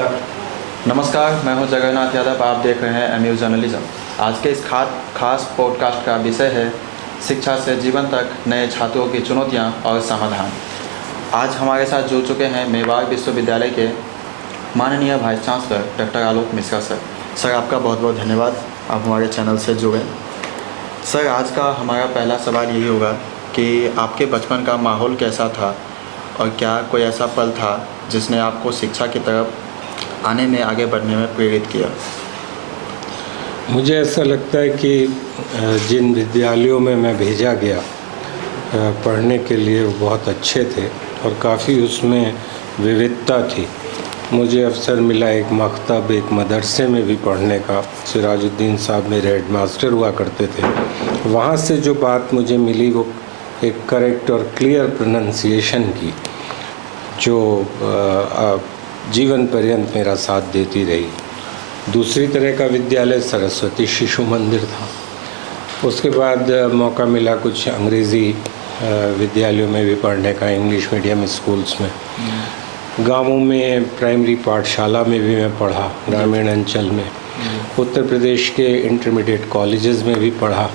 नमस्कार, मैं हूं जगन्नाथ यादव। आप देख रहे हैं एमयू जर्नलिज्म। आज के इस खास पॉडकास्ट का विषय है शिक्षा से जीवन तक नए छात्रों की चुनौतियां और समाधान। आज हमारे साथ जुड़ चुके हैं मेवाड़ विश्वविद्यालय के माननीय वाइस चांसलर डॉक्टर आलोक मिश्रा सर। सर, आपका बहुत बहुत धन्यवाद, आप हमारे चैनल से जुड़े। सर, आज का हमारा पहला सवाल यही होगा कि आपके बचपन का माहौल कैसा था और क्या कोई ऐसा पल था जिसने आपको शिक्षा की तरफ आने में, आगे बढ़ने में प्रेरित किया? मुझे ऐसा लगता है कि जिन विद्यालयों में मैं भेजा गया पढ़ने के लिए वो बहुत अच्छे थे और काफ़ी उसमें विविधता थी। मुझे अवसर मिला एक मकतब, एक मदरसे में भी पढ़ने का। सिराजुद्दीन साहब मेरे हेडमास्टर हुआ करते थे। वहाँ से जो बात मुझे मिली वो एक करेक्ट और क्लियर प्रोनंसिएशन की, जो जीवन पर्यंत मेरा साथ देती रही। दूसरी तरह का विद्यालय सरस्वती शिशु मंदिर था। उसके बाद मौका मिला कुछ अंग्रेज़ी विद्यालयों में भी पढ़ने का, इंग्लिश मीडियम स्कूल्स में। गाँवों में प्राइमरी पाठशाला में भी मैं पढ़ा, ग्रामीण अंचल में। उत्तर प्रदेश के इंटरमीडिएट कॉलेजेस में भी पढ़ा।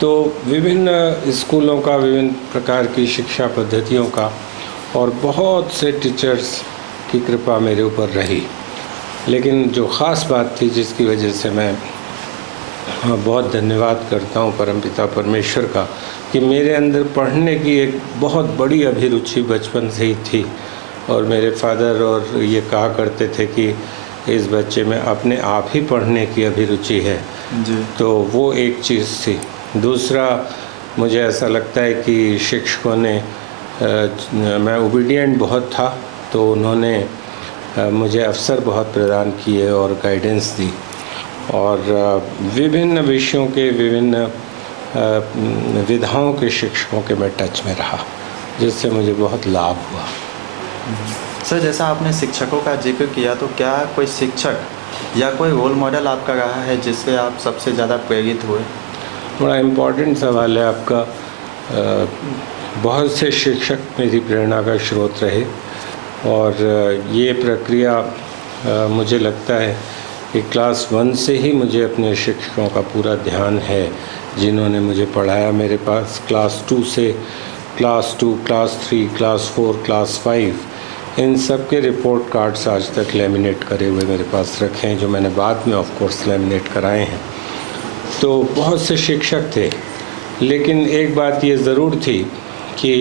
तो विभिन्न स्कूलों का, विभिन्न प्रकार की शिक्षा पद्धतियों का और बहुत से टीचर्स की कृपा मेरे ऊपर रही। लेकिन जो ख़ास बात थी जिसकी वजह से मैं बहुत धन्यवाद करता हूँ परमपिता परमेश्वर का, कि मेरे अंदर पढ़ने की एक बहुत बड़ी अभिरुचि बचपन से ही थी। और मेरे फादर और ये कहा करते थे कि इस बच्चे में अपने आप ही पढ़ने की अभिरुचि है जी। तो वो एक चीज़ थी। दूसरा, मुझे ऐसा लगता है कि शिक्षकों ने, मैं ओबीडिएंट बहुत था तो उन्होंने मुझे अवसर बहुत प्रदान किए और गाइडेंस दी। और विभिन्न विषयों के, विभिन्न विधाओं के शिक्षकों के मैं टच में रहा, जिससे मुझे बहुत लाभ हुआ। सर, जैसा आपने शिक्षकों का जिक्र किया, तो क्या कोई शिक्षक या कोई रोल मॉडल आपका रहा है जिससे आप सबसे ज़्यादा प्रेरित हुए? बड़ा इम्पोर्टेंट सवाल है आपका। बहुत से शिक्षक मेरी प्रेरणा का स्रोत रहे और ये प्रक्रिया मुझे लगता है कि क्लास 1 से ही मुझे अपने शिक्षकों का पूरा ध्यान है, जिन्होंने मुझे पढ़ाया। मेरे पास क्लास 2 से क्लास 2, क्लास 3, क्लास 4, क्लास 5 इन सब के रिपोर्ट कार्ड्स आज तक लेमिनेट करे हुए मेरे पास रखे हैं, जो मैंने बाद में ऑफ कोर्स लेमिनेट कराए हैं। तो बहुत से शिक्षक थे, लेकिन एक बात ये ज़रूर थी कि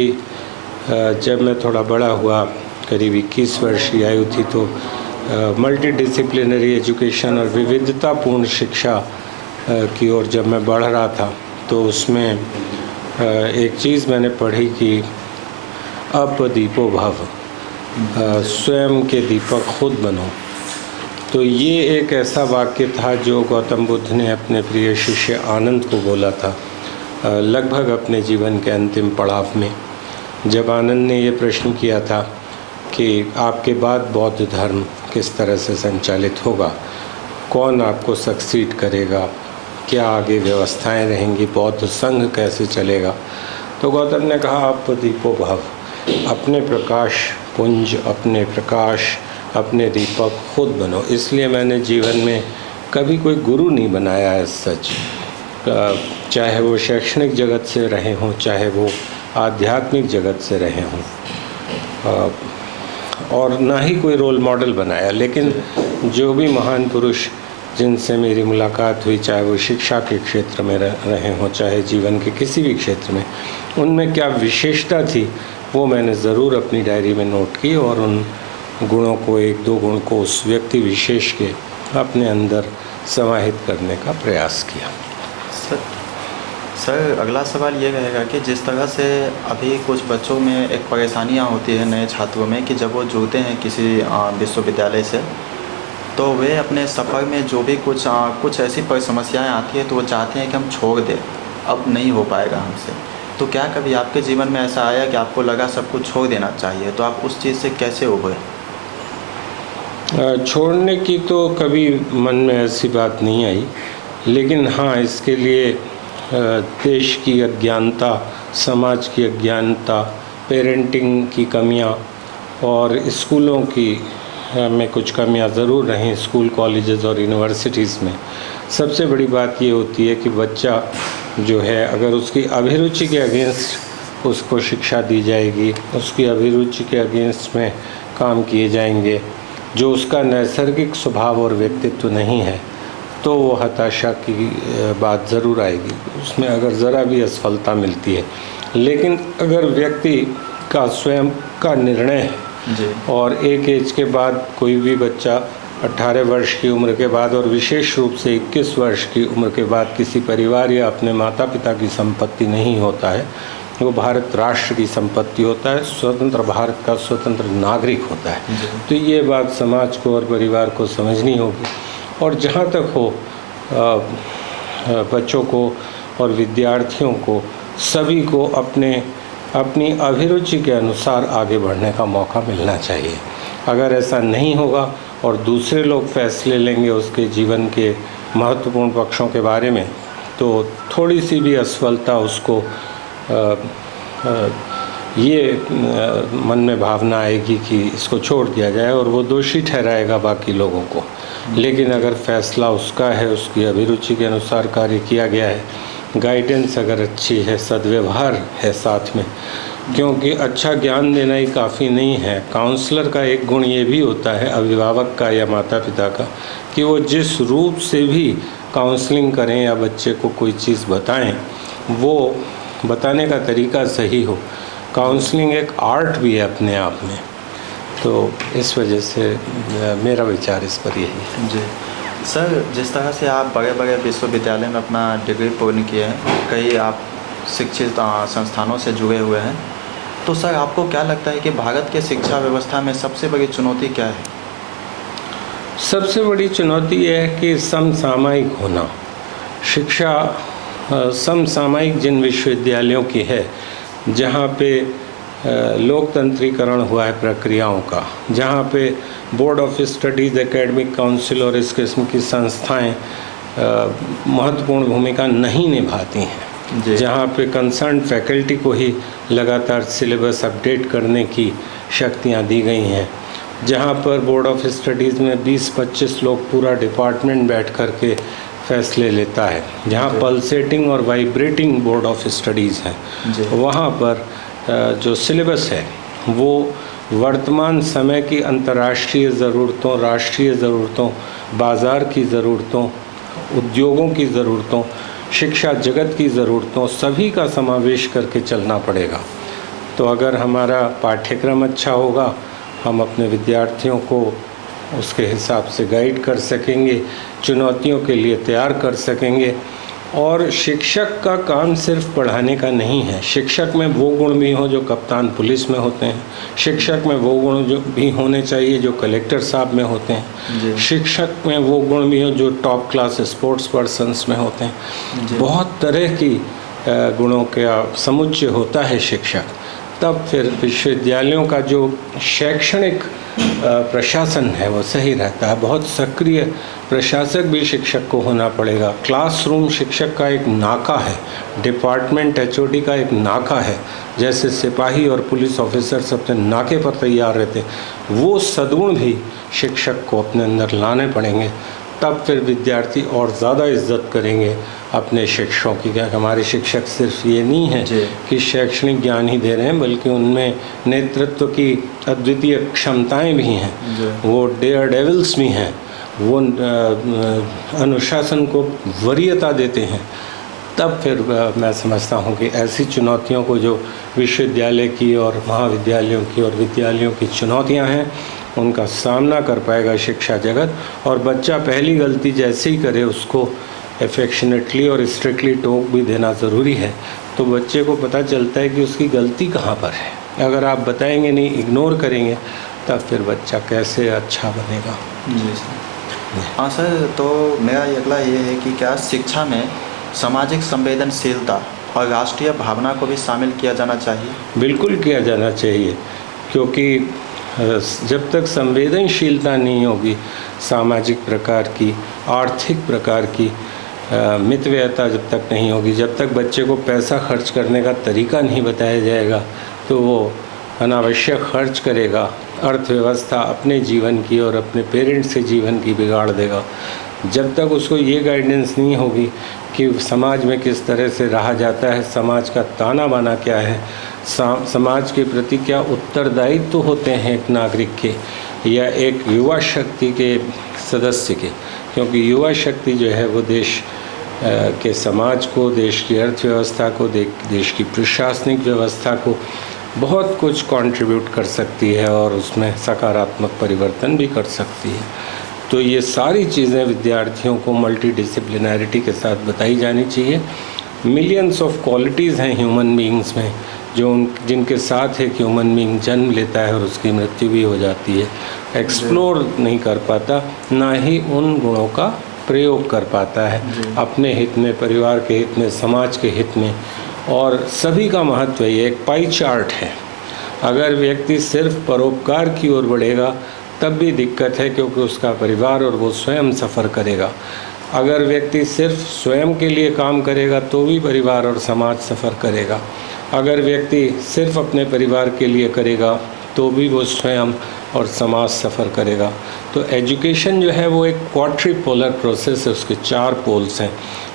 जब मैं थोड़ा बड़ा हुआ, करीब 21 वर्ष की आयु थी, तो मल्टी डिसिप्लिनरी एजुकेशन और विविधतापूर्ण शिक्षा की ओर जब मैं बढ़ रहा था, तो उसमें एक चीज़ मैंने पढ़ी कि अपदीपो भव, स्वयं के दीपक खुद बनो। तो ये एक ऐसा वाक्य था जो गौतम बुद्ध ने अपने प्रिय शिष्य आनंद को बोला था, लगभग अपने जीवन के अंतिम पड़ाव में, जब आनंद ने ये प्रश्न किया था कि आपके बाद बौद्ध धर्म किस तरह से संचालित होगा, कौन आपको सक्सीड करेगा, क्या आगे व्यवस्थाएं रहेंगी, बौद्ध संघ कैसे चलेगा। तो गौतम ने कहा, आप दीपो भव, अपने प्रकाश पुंज, अपने प्रकाश, अपने दीपक खुद बनो। इसलिए मैंने जीवन में कभी कोई गुरु नहीं बनाया है सच, चाहे वो शैक्षणिक जगत से रहे हों, चाहे वो आध्यात्मिक जगत से रहे हों, और ना ही कोई रोल मॉडल बनाया। लेकिन जो भी महान पुरुष जिनसे मेरी मुलाकात हुई, चाहे वो शिक्षा के क्षेत्र में रहे हों, चाहे जीवन के किसी भी क्षेत्र में, उनमें क्या विशेषता थी वो मैंने ज़रूर अपनी डायरी में नोट की और उन गुणों को, 1-2 गुण को उस व्यक्ति विशेष के अपने अंदर समाहित करने का प्रयास किया। सर, अगला सवाल ये रहेगा कि जिस तरह से अभी कुछ बच्चों में एक परेशानियां होती है, नए छात्रों में, कि जब वो जुड़ते हैं किसी विश्वविद्यालय से, तो वे अपने सफ़र में जो भी कुछ ऐसी समस्याएं आती है तो वो चाहते हैं कि हम छोड़ दें, अब नहीं हो पाएगा हमसे। तो क्या कभी आपके जीवन में ऐसा आया कि आपको लगा सब कुछ छोड़ देना चाहिए, तो आप उस चीज़ से कैसे उभरे? छोड़ने की तो कभी मन में ऐसी बात नहीं आई, लेकिन हाँ, इसके लिए देश की अज्ञानता, समाज की अज्ञानता, पेरेंटिंग की कमियां और स्कूलों की में कुछ कमियां ज़रूर रहीं स्कूल, कॉलेजेस और यूनिवर्सिटीज़ में। सबसे बड़ी बात ये होती है कि बच्चा जो है, अगर उसकी अभिरुचि के अगेंस्ट उसको शिक्षा दी जाएगी, उसकी अभिरुचि के अगेंस्ट में काम किए जाएंगे, जो उसका नैसर्गिक स्वभाव और व्यक्तित्व नहीं है, तो वो हताशा की बात ज़रूर आएगी, उसमें अगर ज़रा भी असफलता मिलती है। लेकिन अगर व्यक्ति का स्वयं का निर्णय है जी। और एक एज के बाद कोई भी बच्चा 18 वर्ष की उम्र के बाद और विशेष रूप से 21 वर्ष की उम्र के बाद किसी परिवार या अपने माता पिता की संपत्ति नहीं होता है, वो भारत राष्ट्र की संपत्ति होता है, स्वतंत्र भारत का स्वतंत्र नागरिक होता है। तो ये बात समाज को और परिवार को समझनी होगी। और जहाँ तक हो बच्चों को और विद्यार्थियों को, सभी को अपनी अभिरुचि के अनुसार आगे बढ़ने का मौका मिलना चाहिए। अगर ऐसा नहीं होगा और दूसरे लोग फैसले लेंगे उसके जीवन के महत्वपूर्ण पक्षों के बारे में, तो थोड़ी सी भी असफलता उसको मन में भावना आएगी कि इसको छोड़ दिया जाए और वो दोषी ठहराएगा बाकी लोगों को। लेकिन अगर फैसला उसका है, उसकी अभिरुचि के अनुसार कार्य किया गया है, गाइडेंस अगर अच्छी है, सद्व्यवहार है साथ में, क्योंकि अच्छा ज्ञान देना ही काफ़ी नहीं है। काउंसलर का एक गुण ये भी होता है, अभिभावक का या माता पिता का, कि वो जिस रूप से भी काउंसलिंग करें या बच्चे को कोई चीज़ बताएं, वो बताने का तरीका सही हो। काउंसलिंग एक आर्ट भी है अपने आप में। तो इस वजह से मेरा विचार इस पर यही है। जी सर, जिस तरह से आप बड़े बड़े विश्वविद्यालय में अपना डिग्री पूर्ण किए हैं, कई आप शिक्षित संस्थानों से जुड़े हुए हैं, तो सर आपको क्या लगता है कि भारत के शिक्षा व्यवस्था में सबसे बड़ी चुनौती क्या है? सबसे बड़ी चुनौती यह है कि समसामयिक होना। शिक्षा समसामयिक जिन विश्वविद्यालयों की है, जहाँ पे लोकतंत्रीकरण हुआ है प्रक्रियाओं का, जहाँ पे board of studies, academic council और इस किस्म की संस्थाएं महत्वपूर्ण भूमिका नहीं निभाती हैं, जहाँ पे कंसर्न फैकल्टी को ही लगातार सिलेबस अपडेट करने की शक्तियाँ दी गई हैं, जहाँ पर बोर्ड ऑफ स्टडीज़ में 20-25 लोग पूरा डिपार्टमेंट बैठ कर के फैसले लेता है, जहाँ पल्सेटिंग और वाइब्रेटिंग बोर्ड ऑफ स्टडीज़ है, वहाँ पर जो सिलेबस है वो वर्तमान समय की अंतर्राष्ट्रीय ज़रूरतों, राष्ट्रीय ज़रूरतों, बाज़ार की ज़रूरतों, उद्योगों की ज़रूरतों, शिक्षा जगत की ज़रूरतों, सभी का समावेश करके चलना पड़ेगा। तो अगर हमारा पाठ्यक्रम अच्छा होगा, हम अपने विद्यार्थियों को उसके हिसाब से गाइड कर सकेंगे, चुनौतियों के लिए तैयार कर सकेंगे। और शिक्षक का काम सिर्फ पढ़ाने का नहीं है। शिक्षक में वो गुण भी हों जो कप्तान पुलिस में होते हैं, शिक्षक में वो गुण जो भी होने चाहिए जो कलेक्टर साहब में होते हैं, शिक्षक में वो गुण भी हों जो टॉप क्लास स्पोर्ट्स पर्सन्स में होते हैं। बहुत तरह की गुणों का समुच्चय होता है शिक्षक। तब फिर विश्वविद्यालयों का जो शैक्षणिक प्रशासन है वो सही रहता है। बहुत सक्रिय प्रशासक भी शिक्षक को होना पड़ेगा। क्लासरूम शिक्षक का एक नाका है, डिपार्टमेंट एचओडी का एक नाका है। जैसे सिपाही और पुलिस ऑफिसर सबसे नाके पर तैयार रहते, वो सद्गुण भी शिक्षक को अपने अंदर लाने पड़ेंगे। तब फिर विद्यार्थी और ज़्यादा इज्जत करेंगे अपने शिक्षकों की। क्या हमारे शिक्षक सिर्फ ये नहीं है कि शैक्षणिक ज्ञान ही दे रहे हैं, बल्कि उनमें नेतृत्व की अद्वितीय क्षमताएं भी हैं, वो डेयर डेविल्स भी हैं, वो अनुशासन को वरीयता देते हैं। तब फिर मैं समझता हूँ कि ऐसी चुनौतियों को जो विश्वविद्यालय की और महाविद्यालयों की और विद्यालयों की चुनौतियाँ हैं, उनका सामना कर पाएगा शिक्षा जगत। और बच्चा पहली गलती जैसे ही करे उसको एफेक्शनेटली और स्ट्रिक्टली टोक भी देना ज़रूरी है, तो बच्चे को पता चलता है कि उसकी गलती कहाँ पर है। अगर आप बताएंगे नहीं, इग्नोर करेंगे, तब फिर बच्चा कैसे अच्छा बनेगा। जी सर। हाँ सर, तो मेरा अगला ये है कि क्या शिक्षा में सामाजिक संवेदनशीलता और राष्ट्रीय भावना को भी शामिल किया जाना चाहिए? बिल्कुल किया जाना चाहिए, क्योंकि जब तक संवेदनशीलता नहीं होगी, सामाजिक प्रकार की, आर्थिक प्रकार की मितव्ययता जब तक नहीं होगी, जब तक बच्चे को पैसा खर्च करने का तरीका नहीं बताया जाएगा, तो वो अनावश्यक खर्च करेगा, अर्थव्यवस्था अपने जीवन की और अपने पेरेंट्स के जीवन की बिगाड़ देगा। जब तक उसको ये गाइडेंस नहीं होगी कि समाज में किस तरह से रहा जाता है, समाज का ताना बाना क्या है, समाज के प्रति क्या उत्तरदायित्व तो होते हैं एक नागरिक के या एक युवा शक्ति के सदस्य के, क्योंकि युवा शक्ति जो है वो देश के समाज को, देश की अर्थव्यवस्था को, देश की प्रशासनिक व्यवस्था को बहुत कुछ कंट्रीब्यूट कर सकती है और उसमें सकारात्मक परिवर्तन भी कर सकती है। तो ये सारी चीज़ें विद्यार्थियों को मल्टीडिसिप्लिनैरिटी के साथ बताई जानी चाहिए। मिलियंस ऑफ क्वालिटीज़ हैं ह्यूमन बीइंग्स में जो जिनके साथ एक ह्यूमन बीइंग जन्म लेता है और उसकी मृत्यु भी हो जाती है, एक्सप्लोर नहीं कर पाता, ना ही उन गुणों का प्रयोग कर पाता है अपने हित में, परिवार के हित में, समाज के हित में। और सभी का महत्व ये एक पाई चार्ट है। अगर व्यक्ति सिर्फ परोपकार की ओर बढ़ेगा तब भी दिक्कत है, क्योंकि उसका परिवार और वो स्वयं सफ़र करेगा। अगर व्यक्ति सिर्फ स्वयं के लिए काम करेगा तो भी परिवार और समाज सफ़र करेगा। अगर व्यक्ति सिर्फ अपने परिवार के लिए करेगा तो भी वो स्वयं और समाज सफ़र करेगा। तो एजुकेशन जो है वो एक क्वाड्रिपोलर प्रोसेस है, उसके 4 पोल्स हैं।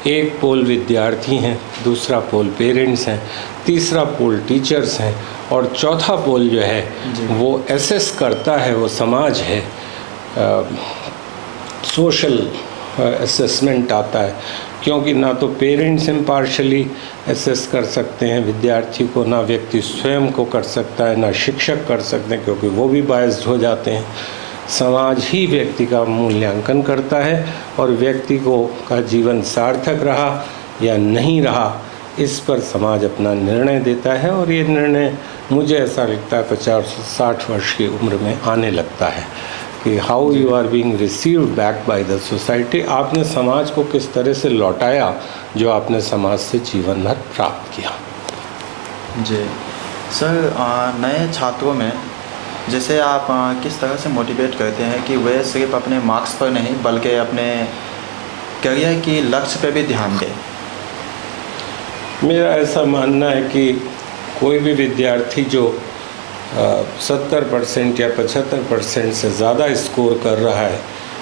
एक पोल विद्यार्थी हैं, दूसरा पोल पेरेंट्स हैं, तीसरा पोल टीचर्स हैं और चौथा पोल जो है वो एसेस करता है, वो समाज है, सोशल असेसमेंट आता है। क्योंकि ना तो पेरेंट्स इम्पार्शली एसेस कर सकते हैं विद्यार्थी को, ना व्यक्ति स्वयं को कर सकता है, ना शिक्षक कर सकते हैं क्योंकि वो भी बायस्ड हो जाते हैं। समाज ही व्यक्ति का मूल्यांकन करता है और व्यक्ति को का जीवन सार्थक रहा या नहीं रहा इस पर समाज अपना निर्णय देता है। और ये निर्णय मुझे ऐसा लगता है 50-60 वर्ष की उम्र में आने लगता है कि how you are being received back by the society. आपने समाज को किस तरह से लौटाया जो आपने समाज से जीवन भर प्राप्त किया। जी सर, नए छात्रों में जैसे आप किस तरह से मोटिवेट करते हैं कि वे सिर्फ अपने मार्क्स पर नहीं बल्कि अपने करियर की लक्ष्य पर भी ध्यान दें? मेरा ऐसा मानना है कि कोई भी विद्यार्थी जो 70% या 75% से ज़्यादा स्कोर कर रहा है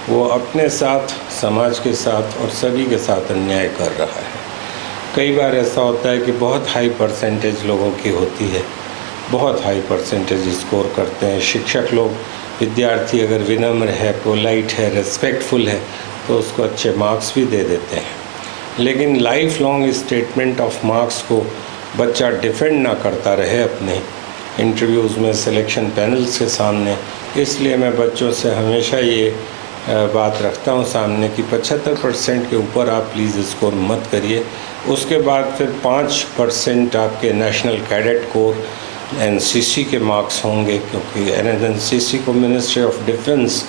वो अपने साथ, समाज के साथ और सभी के साथ अन्याय कर रहा है। कई बार ऐसा होता है कि बहुत हाई परसेंटेज लोगों की होती है, बहुत हाई परसेंटेज स्कोर करते हैं शिक्षक लोग। विद्यार्थी अगर विनम्र है, पोलाइट है, रेस्पेक्टफुल है तो उसको अच्छे मार्क्स भी दे देते हैं। लेकिन life long statement of marks को बच्चा डिफेंड ना करता रहे अपने इंटरव्यूज़ में, सिलेक्शन पैनल्स के सामने। इसलिए मैं बच्चों से हमेशा ये बात रखता हूँ सामने कि 75% के ऊपर आप प्लीज़ स्कोर मत करिए। उसके बाद फिर 5% आपके नेशनल कैडेट कोर एनसीसी के मार्क्स होंगे, क्योंकि एनसीसी को मिनिस्ट्री ऑफ डिफेंस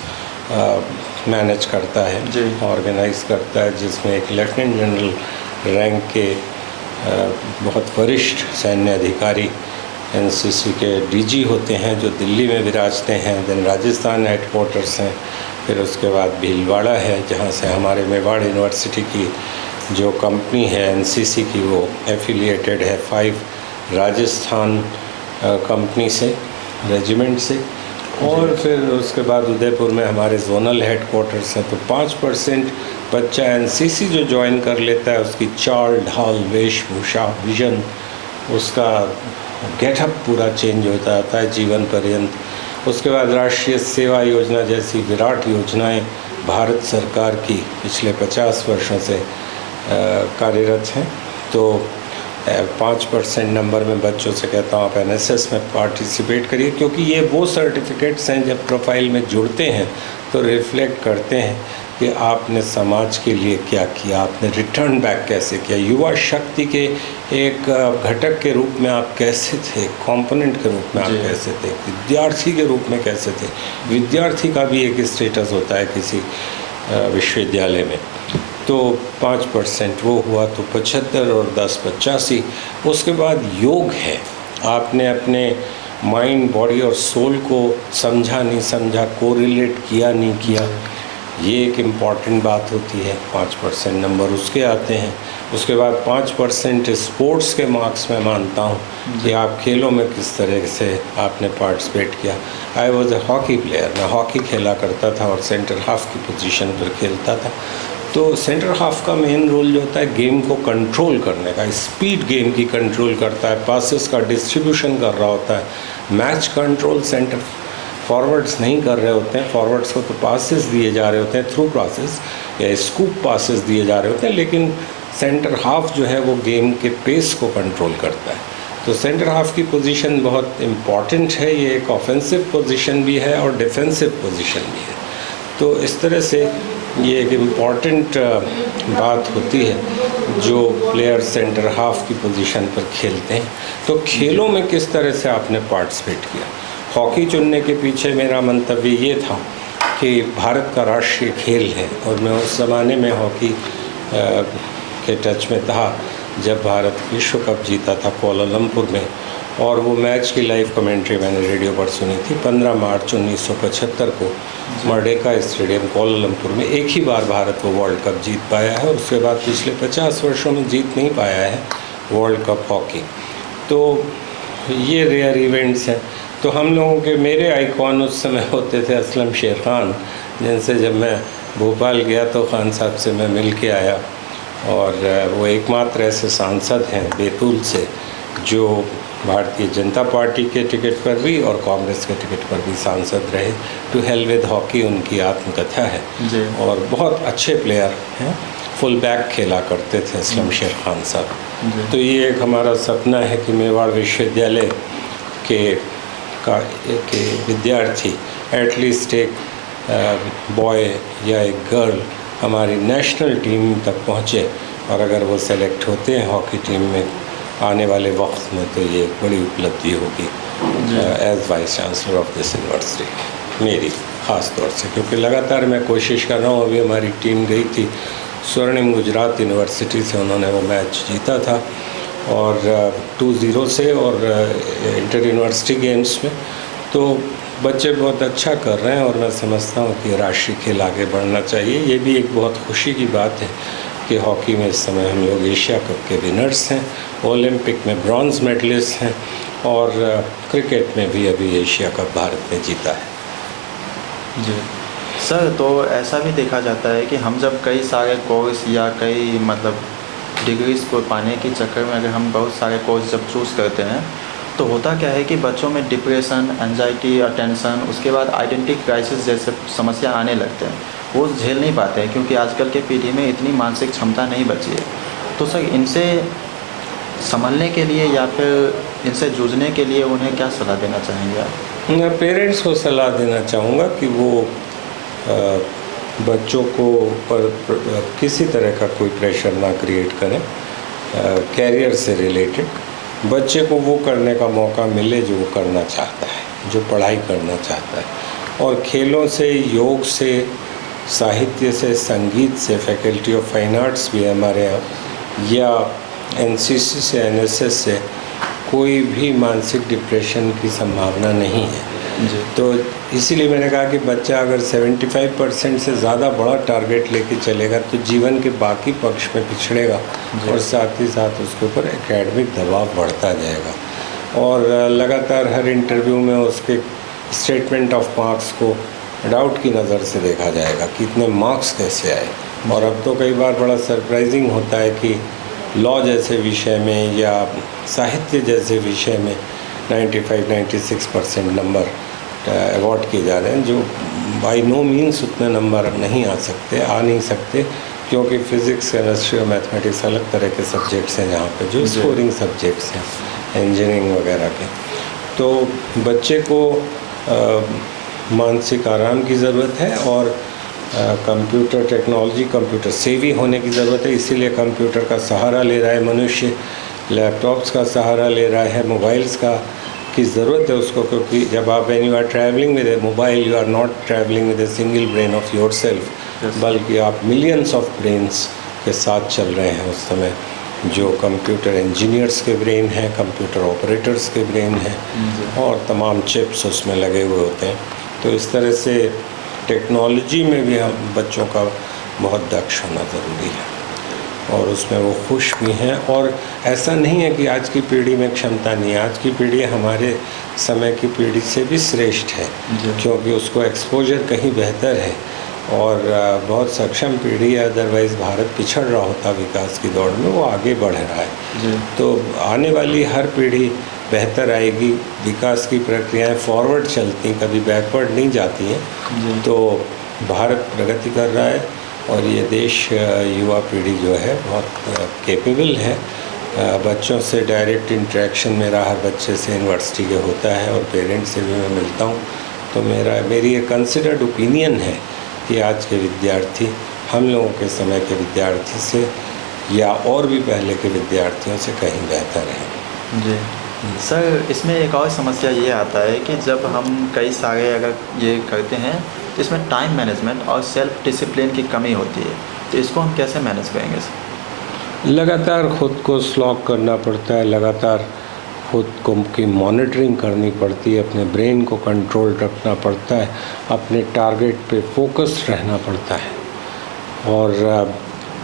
मैनेज करता है, ऑर्गेनाइज करता है, जिसमें एक लेफ्टिनेंट जनरल रैंक के बहुत वरिष्ठ सैन्य अधिकारी एनसीसी के डीजी होते हैं जो दिल्ली में विराजते हैं। देन राजस्थान हेडक्वार्टर्स हैं, फिर उसके बाद भीलवाड़ा है जहाँ से हमारे मेवाड़ यूनिवर्सिटी की जो कंपनी है एनसीसी की वो एफिलिएटेड है 5 राजस्थान कंपनी से, रेजिमेंट से। और फिर उसके बाद उदयपुर में हमारे जोनल हेडक्वार्टर्स हैं। तो 5% बच्चा एनसीसी जो ज्वाइन कर लेता है उसकी चाल ढाल, वेशभूषा, विजन, उसका गेटअप पूरा चेंज हो जाता है जीवन पर्यंत। उसके बाद राष्ट्रीय सेवा योजना जैसी विराट योजनाएं भारत सरकार की पिछले 50 वर्षों से कार्यरत हैं। तो 5% नंबर में बच्चों से कहता हूँ आप एनएसएस में पार्टिसिपेट करिए, क्योंकि ये वो सर्टिफिकेट्स हैं जब प्रोफाइल में जुड़ते हैं तो रिफ्लेक्ट करते हैं कि आपने समाज के लिए क्या किया, आपने रिटर्न बैक कैसे किया, युवा शक्ति के एक घटक के रूप में आप कैसे थे, कंपोनेंट के रूप में आप कैसे थे, विद्यार्थी के रूप में कैसे थे। विद्यार्थी का भी एक स्टेटस होता है किसी विश्वविद्यालय में। तो 5% वो हुआ, तो 75 और 10 85। उसके बाद योग है, आपने अपने माइंड, बॉडी और सोल को समझा नहीं समझा, कोरिलेट किया नहीं किया, ये एक इम्पॉर्टेंट बात होती है। 5% नंबर उसके आते हैं। उसके बाद 5% स्पोर्ट्स के मार्क्स मैं मानता हूँ कि आप खेलों में किस तरह से आपने पार्टिसिपेट किया। I was A hockey player, मैं हॉकी खेला करता था और सेंटर हाफ की पोजीशन पर खेलता था। तो सेंटर हाफ का मेन रोल जो होता है गेम को कंट्रोल करने का, स्पीड गेम की कंट्रोल करता है, पासेस का डिस्ट्रीब्यूशन कर रहा होता है, मैच कंट्रोल सेंटर फॉरवर्ड्स नहीं कर रहे होते हैं। फॉरवर्ड्स को तो पासेस दिए जा रहे होते हैं, थ्रू पासेस या स्कूप पासेस दिए जा रहे होते हैं, लेकिन सेंटर हाफ जो है वो गेम के पेस को कंट्रोल करता है। तो सेंटर हाफ की पोजीशन बहुत इम्पॉर्टेंट है। ये एक ऑफेंसिव पोजीशन भी है और डिफेंसिव पोजीशन भी है। तो इस तरह से ये एक इम्पॉर्टेंट बात होती है जो प्लेयर सेंटर हाफ की पोजीशन पर खेलते हैं। तो खेलों में किस तरह से आपने पार्टिसिपेट किया। हॉकी चुनने के पीछे मेरा मंतव्य ये था कि भारत का राष्ट्रीय खेल है और मैं उस ज़माने में हॉकी के टच में था जब भारत विश्व कप जीता था कोलालमपुर में, और वो मैच की लाइव कमेंट्री मैंने रेडियो पर सुनी थी। 15 मार्च 1975 को मर्डेका स्टेडियम कोलालमपुर में एक ही बार भारत वो वर्ल्ड कप जीत पाया है। उसके बाद पिछले 50 वर्षों में जीत नहीं पाया है वर्ल्ड कप हॉकी। तो ये रेयर इवेंट्स हैं। तो हम लोगों के मेरे आइकॉन उस समय होते थे असलम शेर खान, जिनसे जब मैं भोपाल गया तो खान साहब से मैं मिल के आया, और वो एकमात्र ऐसे सांसद हैं बैतूल से जो भारतीय जनता पार्टी के टिकट पर भी और कांग्रेस के टिकट पर भी सांसद रहे। टू हेल विद हॉकी उनकी आत्मकथा है जी। और बहुत अच्छे प्लेयर हैं। फुल बैक खेला करते थे असलम शेर खान साहब। तो ये एक हमारा सपना है कि मेवाड़ विश्वविद्यालय के विद्यार्थी एटलीस्ट एक बॉय या एक गर्ल हमारी नेशनल टीम तक पहुँचे, और अगर वो सेलेक्ट होते हैं हॉकी टीम में आने वाले वक्त में तो ये एक बड़ी उपलब्धि होगी as vice chancellor of this university मेरी ख़ास तौर से, क्योंकि लगातार मैं कोशिश कर रहा हूँ। अभी हमारी टीम गई थी स्वर्णिम गुजरात यूनिवर्सिटी से, उन्होंने वो मैच जीता था और 2-0 से, और इंटर यूनिवर्सिटी गेम्स में तो बच्चे बहुत अच्छा कर रहे हैं और मैं समझता हूँ कि राष्ट्रीय खेल आगे बढ़ना चाहिए। ये भी एक बहुत खुशी की बात है कि हॉकी में इस समय हम लोग एशिया कप के विनर्स हैं, ओलंपिक में ब्रॉन्ज मेडलिस्ट हैं, और क्रिकेट में भी अभी एशिया कप भारत ने जीता है। जी सर, तो ऐसा भी देखा जाता है कि हम जब कई सारे कोर्स या कई डिग्रीज़ को पाने के चक्कर में अगर हम बहुत सारे कोर्स जब चूज़ करते हैं तो होता क्या है कि बच्चों में डिप्रेशन, एंजाइटी, टेंशन, उसके बाद आइडेंटिटी क्राइसिस जैसे समस्या आने लगते हैं। वो झेल नहीं पाते हैं क्योंकि आजकल के पीढ़ी में इतनी मानसिक क्षमता नहीं बची है। तो सर, इनसे संभलने के लिए या फिर इनसे जूझने के लिए उन्हें क्या सलाह देना चाहेंगे आप? मैं पेरेंट्स को सलाह देना चाहूँगा कि वो बच्चों को पर किसी तरह का कोई प्रेशर ना क्रिएट करें कैरियर से रिलेटेड। बच्चे को वो करने का मौका मिले जो वो करना चाहता है, जो पढ़ाई करना चाहता है, और खेलों से, योग से, साहित्य से, संगीत से, फैकल्टी ऑफ फाइन आर्ट्स भी है हमारे यहाँ, या एनसीसी से, एनएसएस से कोई भी मानसिक डिप्रेशन की संभावना नहीं है। तो इसीलिए मैंने कहा कि बच्चा अगर 75% से ज़्यादा बड़ा टारगेट लेके चलेगा तो जीवन के बाकी पक्ष में पिछड़ेगा और साथ ही साथ उसके ऊपर एकेडमिक दबाव बढ़ता जाएगा और लगातार हर इंटरव्यू में उसके स्टेटमेंट ऑफ मार्क्स को डाउट की नज़र से देखा जाएगा कि इतने मार्क्स कैसे आए। और अब तो कई बार बड़ा सरप्राइजिंग होता है कि लॉ जैसे विषय में या साहित्य जैसे विषय में 95-96% नंबर अवॉर्ड किए जा रहे हैं, जो बाय नो मीन्स उतने नंबर नहीं आ सकते क्योंकि फ़िज़िक्स, केमिस्ट्री और मैथमेटिक्स अलग तरह के सब्जेक्ट्स हैं जहाँ पे जो स्कोरिंग सब्जेक्ट्स हैं इंजीनियरिंग वगैरह के। तो बच्चे को मानसिक आराम की ज़रूरत है और कंप्यूटर टेक्नोलॉजी, कंप्यूटर सेवी होने की ज़रूरत है। इसीलिए कंप्यूटर का सहारा ले रहा है मनुष्य, लैपटॉप्स का सहारा ले रहा है, मोबाइल्स की ज़रूरत है उसको, क्योंकि जब आप when you are travelling with a mobile you are not travelling with a single brain of your self, बल्कि आप मिलियंस ऑफ ब्रेन्स के साथ चल रहे हैं उस समय, जो कंप्यूटर इंजीनियर्स के ब्रेन हैं, कंप्यूटर ऑपरेटर्स के ब्रेन हैं और तमाम चिप्स उसमें लगे हुए होते हैं। तो इस तरह से टेक्नोलॉजी में भी हम बच्चों का बहुत दक्ष होना ज़रूरी है और उसमें वो खुश भी हैं। और ऐसा नहीं है कि आज की पीढ़ी में क्षमता नहीं है, आज की पीढ़ी हमारे समय की पीढ़ी से भी श्रेष्ठ है क्योंकि उसको एक्सपोजर कहीं बेहतर है और बहुत सक्षम पीढ़ी है। अदरवाइज़ भारत पिछड़ रहा होता विकास की दौड़ में, वो आगे बढ़ रहा है। तो आने वाली हर पीढ़ी बेहतर आएगी, विकास की प्रक्रियाएं फॉरवर्ड चलती, कभी बैकवर्ड नहीं जाती हैं। तो भारत प्रगति कर रहा है और ये देश युवा पीढ़ी जो है बहुत कैपेबल है। बच्चों से डायरेक्ट इंटरेक्शन मेरा हर बच्चे से यूनिवर्सिटी के होता है और पेरेंट्स से भी मैं मिलता हूँ। तो मेरी ये कंसिडर्ड ओपिनियन है कि आज के विद्यार्थी हम लोगों के समय के विद्यार्थी से या और भी पहले के विद्यार्थियों से कहीं बेहतर है। जी सर, इसमें एक और समस्या ये आता है कि जब हम कई सारे अगर ये करते हैं तो इसमें टाइम मैनेजमेंट और सेल्फ डिसिप्लिन की कमी होती है, तो इसको हम कैसे मैनेज करेंगे सर? लगातार ख़ुद को स्लॉक करना पड़ता है, लगातार खुद को की मॉनिटरिंग करनी पड़ती है, अपने ब्रेन को कंट्रोल रखना पड़ता है, अपने टारगेट पे फोकस्ड रहना पड़ता है और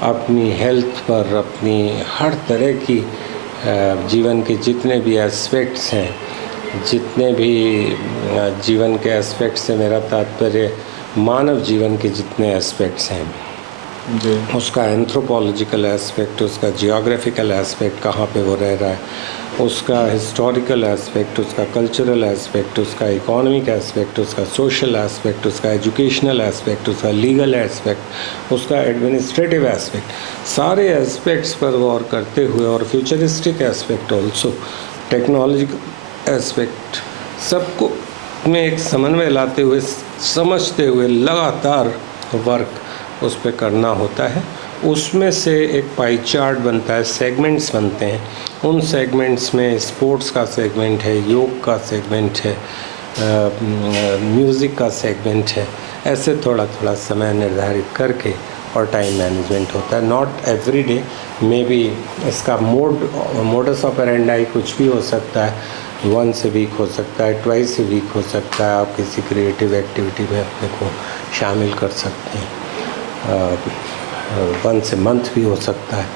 अपनी हेल्थ पर, अपनी हर तरह की जीवन के जितने भी एस्पेक्ट्स हैं, जितने भी जीवन के एस्पेक्ट्स से मेरा तात्पर्य मानव जीवन के जितने एस्पेक्ट्स हैं जी, उसका एंथ्रोपोलॉजिकल एस्पेक्ट, उसका जियोग्राफिकल एस्पेक्ट कहाँ पे वो रह रहा है, उसका हिस्टोरिकल एस्पेक्ट, उसका कल्चरल एस्पेक्ट, उसका इकोनॉमिक एस्पेक्ट, उसका सोशल एस्पेक्ट, उसका एजुकेशनल एस्पेक्ट, उसका लीगल एस्पेक्ट, उसका एडमिनिस्ट्रेटिव एस्पेक्ट, सारे एस्पेक्ट्स पर गौर करते हुए और futuristic aspect also, technological aspect, सबको में एक समन्वय लाते हुए, समझते हुए लगातार वर्क उस पर करना होता है। उसमें से एक पाई चार्ट बनता है, सेगमेंट्स बनते हैं। उन सेगमेंट्स में स्पोर्ट्स का सेगमेंट है, योग का सेगमेंट है, म्यूज़िक का सेगमेंट है। ऐसे थोड़ा थोड़ा समय निर्धारित करके और टाइम मैनेजमेंट होता है। Not every day, may be इसका मोडस ऑपरेंडाई कुछ भी हो सकता है। वंस ए वीक हो सकता है, ट्वाइस ए वीक हो सकता है। आप किसी क्रिएटिव एक्टिविटी में अपने को शामिल कर सकते हैं। वंस ए मंथ भी हो सकता है,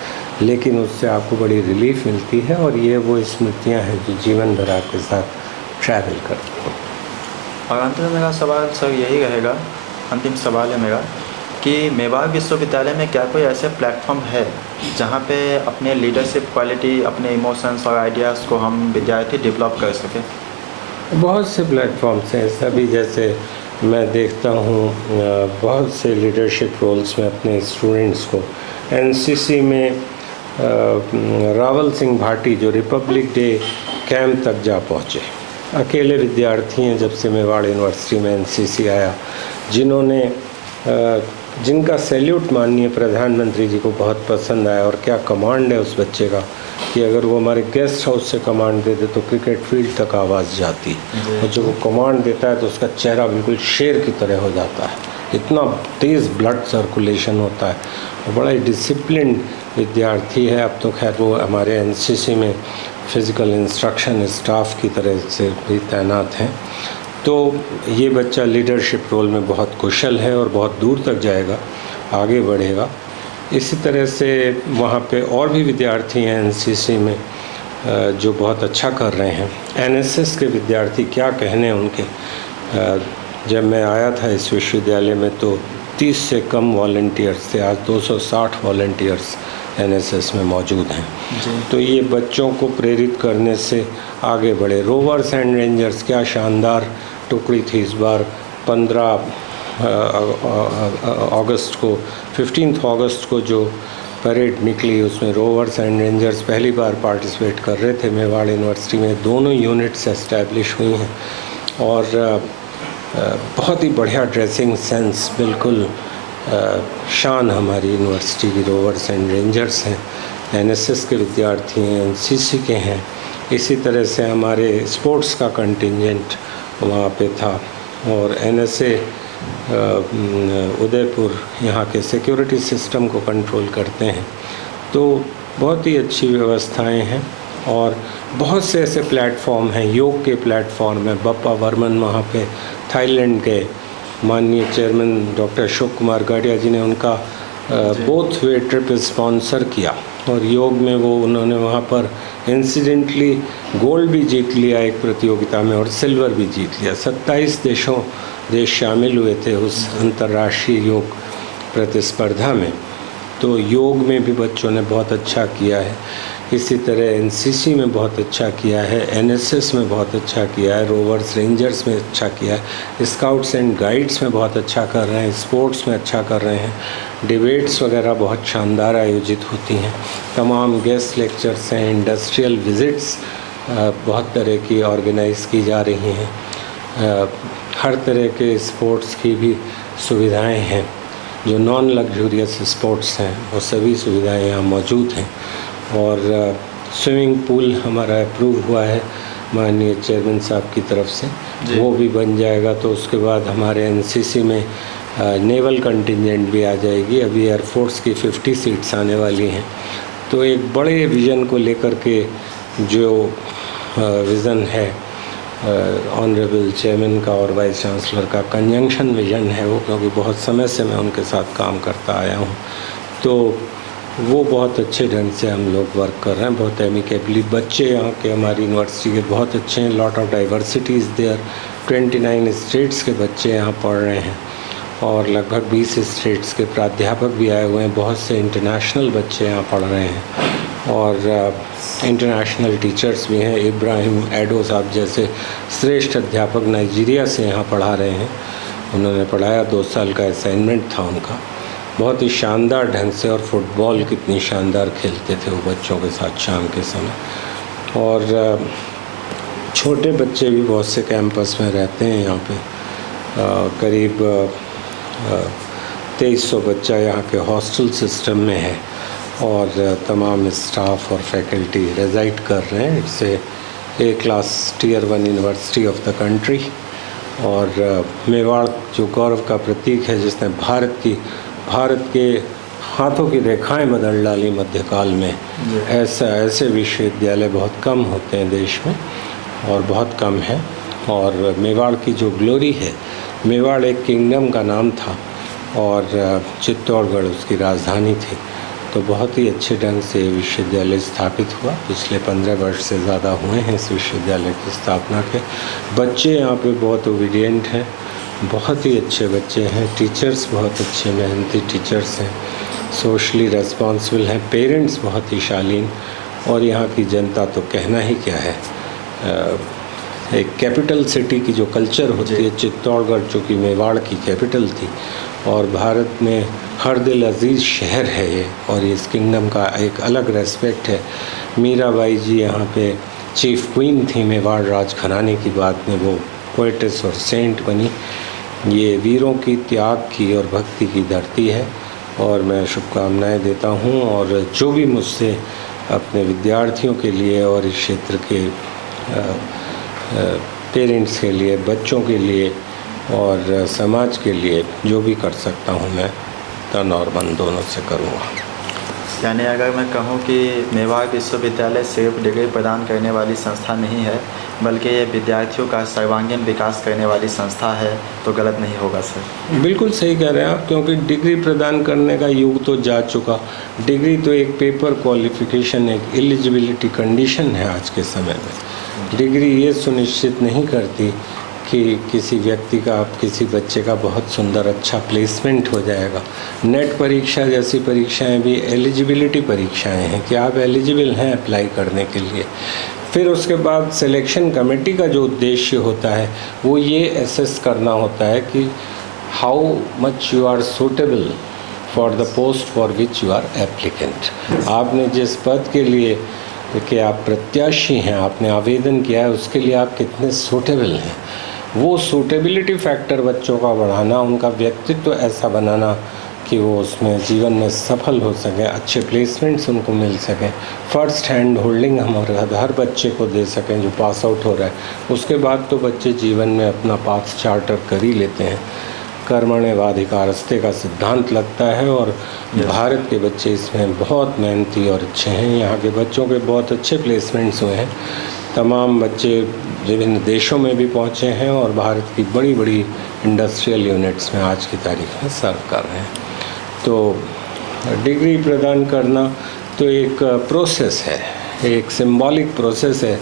लेकिन उससे आपको बड़ी रिलीफ मिलती है और ये वो स्मृतियाँ हैं जो जीवन भर आपके साथ ट्रैवल करती हैं। और अंत में मेरा सवाल सर यही रहेगा, अंतिम सवाल है मेरा, कि मेवाड़ विश्वविद्यालय में क्या कोई ऐसे प्लेटफॉर्म है जहाँ पे अपने लीडरशिप क्वालिटी, अपने इमोशंस और आइडियाज़ को हम विद्यार्थी डेवलप कर सकें? बहुत से प्लेटफॉर्म्स हैं सभी, जैसे मैं देखता हूँ बहुत से लीडरशिप रोल्स में अपने स्टूडेंट्स को। एनसीसी में रावल सिंह भाटी जो रिपब्लिक डे कैंप तक जा पहुँचे, अकेले विद्यार्थी हैं जब से मेवाड़ यूनिवर्सिटी में एनसीसी आया, जिनका सैल्यूट माननीय प्रधानमंत्री जी को बहुत पसंद आया। और क्या कमांड है उस बच्चे का कि अगर वो हमारे गेस्ट हाउस से कमांड दे दे तो क्रिकेट फील्ड तक आवाज़ जाती, और जब वो कमांड देता है तो उसका चेहरा बिल्कुल शेर की तरह हो जाता है, इतना तेज़ ब्लड सर्कुलेशन होता है। वो बड़ा ही डिसिप्लिन विद्यार्थी है। अब तो खैर वो हमारे एनसीसी में फिज़िकल इंस्ट्रक्शन स्टाफ की तरह से भी तैनात हैं। तो ये बच्चा लीडरशिप रोल में बहुत कुशल है और बहुत दूर तक जाएगा, आगे बढ़ेगा। इसी तरह से वहाँ पे और भी विद्यार्थी हैं एनसीसी में जो बहुत अच्छा कर रहे हैं। एनएसएस के विद्यार्थी क्या कहने उनके। जब मैं आया था इस विश्वविद्यालय में तो 30 से कम वॉलंटियर्स थे, आज 260 वॉलंटियर्स एनएसएस में मौजूद हैं। तो ये बच्चों को प्रेरित करने से आगे बढ़े। रोवर्स एंड रेंजर्स क्या शानदार टुकड़ी थी इस बार। 15 अगस्त को, 15 अगस्त को जो परेड निकली उसमें रोवर्स एंड रेंजर्स पहली बार पार्टिसिपेट कर रहे थे। मेवाड़ यूनिवर्सिटी में दोनों यूनिट्स एस्टैब्लिश हुई हैं और बहुत ही बढ़िया ड्रेसिंग सेंस, बिल्कुल शान हमारी यूनिवर्सिटी की रोवर्स एंड रेंजर्स हैं। एनएसएस के विद्यार्थी हैं, एनसीसी के हैं। इसी तरह से हमारे स्पोर्ट्स का कंटिंजेंट वहाँ पे था और एनएसए उदयपुर यहाँ के सिक्योरिटी सिस्टम को कंट्रोल करते हैं। तो बहुत ही अच्छी व्यवस्थाएं हैं और बहुत से ऐसे प्लेटफॉर्म हैं। योग के प्लेटफॉर्म हैं, बप्पा वर्मन वहाँ पे थाईलैंड के माननीय चेयरमैन डॉक्टर अशोक कुमार गाडिया जी ने उनका बोथ वे ट्रिप स्पॉन्सर किया और योग में वो उन्होंने वहाँ पर इंसिडेंटली गोल्ड भी जीत लिया एक प्रतियोगिता में और सिल्वर भी जीत लिया। 27 देश शामिल हुए थे उस अंतर्राष्ट्रीय योग प्रतिस्पर्धा में। तो योग में भी बच्चों ने बहुत अच्छा किया है। इसी तरह एनसीसी में बहुत अच्छा किया है, एनएसएस में बहुत अच्छा किया है, रोवर्स रेंजर्स में अच्छा किया है, स्काउट्स एंड गाइड्स में बहुत अच्छा कर रहे हैं, स्पोर्ट्स में अच्छा कर रहे हैं, डिबेट्स वगैरह बहुत शानदार आयोजित होती हैं, तमाम गेस्ट लेक्चर्स हैं, इंडस्ट्रियल विज़िट्स बहुत तरह की ऑर्गेनाइज़ की जा रही हैं, हर तरह के स्पोर्ट्स की भी सुविधाएं हैं। जो नॉन लग्जूरियस स्पोर्ट्स हैं वो सभी सुविधाएं यहाँ मौजूद हैं। और स्विमिंग पूल हमारा अप्रूव हुआ है माननीय चेयरमैन साहब की तरफ से, वो भी बन जाएगा तो उसके बाद हमारे एनसीसी में नेवल कंटिजेंट भी आ जाएगी। अभी एयरफोर्स की 50 सीट्स आने वाली हैं। तो एक बड़े विज़न को लेकर के जो विज़न है ऑनरेबल चेयरमैन का और वाइस चांसलर का कंजंक्शन विज़न है वो, क्योंकि बहुत समय से मैं उनके साथ काम करता आया हूँ, तो वो बहुत अच्छे ढंग से हम लोग वर्क कर रहे हैं, बहुत एमिकेबली। बच्चे यहाँ के हमारी यूनिवर्सिटी के बहुत अच्छे हैं, lot of diversity is there, 29 states के बच्चे यहाँ पढ़ रहे हैं और लगभग 20 स्टेट्स के प्राध्यापक भी आए हुए हैं, बहुत से इंटरनेशनल बच्चे यहाँ पढ़ रहे हैं और इंटरनेशनल टीचर्स भी हैं। इब्राहिम एडो साहब जैसे श्रेष्ठ अध्यापक नाइजीरिया से यहाँ पढ़ा रहे हैं, उन्होंने पढ़ाया, 2 साल का असाइनमेंट था उनका, बहुत ही शानदार ढंग से। और फुटबॉल कितनी शानदार खेलते थे वो बच्चों के साथ शाम के समय। और छोटे बच्चे भी बहुत से कैंपस में रहते हैं यहाँ पे, करीब 2300 बच्चा यहाँ के हॉस्टल सिस्टम में है और तमाम स्टाफ और फैकल्टी रेजाइड कर रहे हैं। It's a class tier 1 university of the country. और मेवाड़ जो गौरव का प्रतीक है, जिसने भारत के हाथों की रेखाएं बदल डाली मध्यकाल में, ऐसे विश्वविद्यालय बहुत कम होते हैं देश में और बहुत कम है। और मेवाड़ की जो ग्लोरी है, मेवाड़ एक किंगडम का नाम था और चित्तौड़गढ़ उसकी राजधानी थी, तो बहुत ही अच्छे ढंग से विश्वविद्यालय स्थापित हुआ। पिछले 15 वर्ष से ज़्यादा हुए हैं इस विश्वविद्यालय की स्थापना के। बच्चे यहाँ पे बहुत ओबीडियंट हैं, बहुत ही अच्छे बच्चे हैं, टीचर्स बहुत अच्छे मेहनती टीचर्स हैं, सोशली रेस्पॉन्सिबल हैं, पेरेंट्स बहुत ही शालीन, और यहाँ की जनता तो कहना ही क्या है। एक कैपिटल सिटी की जो कल्चर होती है, चित्तौड़गढ़ जो कि मेवाड़ की कैपिटल थी और भारत में हर दिल अजीज़ शहर है ये, और इस किंगडम का एक अलग रेस्पेक्ट है। मीराबाई जी यहाँ पे चीफ क्वीन थी मेवाड़ राज घराने की, बाद में वो पोएटिस और सेंट बनी। ये वीरों की, त्याग की और भक्ति की धरती है और मैं शुभकामनाएं देता हूँ। और जो भी मुझसे अपने विद्यार्थियों के लिए और इस क्षेत्र के पेरेंट्स के लिए, बच्चों के लिए और समाज के लिए जो भी कर सकता हूँ, मैं तन और मन दोनों से करूँगा। यानी अगर मैं कहूँ कि मेवाड़ विश्वविद्यालय सिर्फ डिग्री प्रदान करने वाली संस्था नहीं है, बल्कि ये विद्यार्थियों का सर्वांगीण विकास करने वाली संस्था है, तो गलत नहीं होगा सर? बिल्कुल सही कह रहे हैं आप, क्योंकि डिग्री प्रदान करने का युग तो जा चुका। डिग्री तो एक पेपर क्वालिफिकेशन, एक एलिजिबिलिटी कंडीशन है आज के समय में। डिग्री ये सुनिश्चित नहीं करती कि किसी व्यक्ति का, किसी बच्चे का बहुत सुंदर अच्छा प्लेसमेंट हो जाएगा। नेट परीक्षा जैसी परीक्षाएं भी एलिजिबिलिटी परीक्षाएं हैं कि आप एलिजिबल हैं अप्लाई करने के लिए। फिर उसके बाद सिलेक्शन कमेटी का जो उद्देश्य होता है वो ये असेस करना होता है कि how much you are suitable for the post for which you are applicant. आपने जिस पद के लिए कि आप प्रत्याशी हैं, आपने आवेदन किया है, उसके लिए आप कितने सूटेबल हैं। वो सूटेबिलिटी फैक्टर बच्चों का बढ़ाना, उनका व्यक्तित्व ऐसा बनाना कि वो उसमें जीवन में सफल हो सकें, अच्छे प्लेसमेंट्स उनको मिल सकें, फर्स्ट हैंड होल्डिंग हम हर बच्चे को दे सकें जो पास आउट हो रहा है। उसके बाद तो बच्चे जीवन में अपना पाथ चार्टर कर ही लेते हैं। कर्मण्येवाधिकारस्ते का सिद्धांत लगता है और भारत के बच्चे इसमें बहुत मेहनती और अच्छे हैं। यहाँ के बच्चों के बहुत अच्छे प्लेसमेंट्स हुए हैं। तमाम बच्चे विभिन्न देशों में भी पहुँचे हैं और भारत की बड़ी बड़ी इंडस्ट्रियल यूनिट्स में आज की तारीख में सर्व कर रहे हैं। तो डिग्री प्रदान करना तो एक प्रोसेस है, एक सिंबॉलिक प्रोसेस है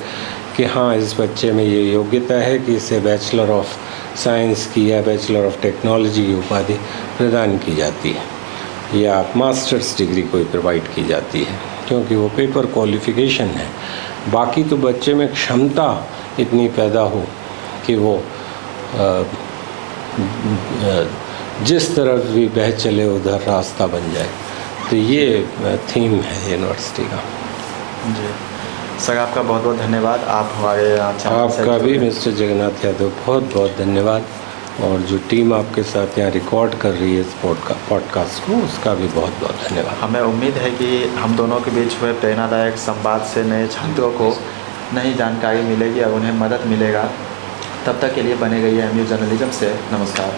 कि हाँ, इस बच्चे में ये योग्यता है कि इसे बैचलर ऑफ साइंस की या बैचलर ऑफ टेक्नोलॉजी की उपाधि प्रदान की जाती है या मास्टर्स डिग्री कोई प्रोवाइड की जाती है, क्योंकि वो पेपर क्वालिफ़िकेशन है। बाकी तो बच्चे में क्षमता इतनी पैदा हो कि वो जिस तरफ भी बह चले उधर रास्ता बन जाए। तो ये थीम है यूनिवर्सिटी का। जी सर, आपका बहुत बहुत धन्यवाद। आप हमारे चैनल से आपका भी जुड़े। मिस्टर जगन्नाथ यादव बहुत बहुत धन्यवाद, और जो टीम आपके साथ यहाँ रिकॉर्ड कर रही है इस पॉडकास्ट को, उसका भी बहुत बहुत धन्यवाद। हमें उम्मीद है कि हम दोनों के बीच हुए प्रेरणादायक संवाद से नए छात्रों को नई जानकारी मिलेगी और उन्हें मदद मिलेगा। तब तक के लिए बने रहिए MU जर्नलिज्म से। नमस्कार।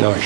नमस्कार।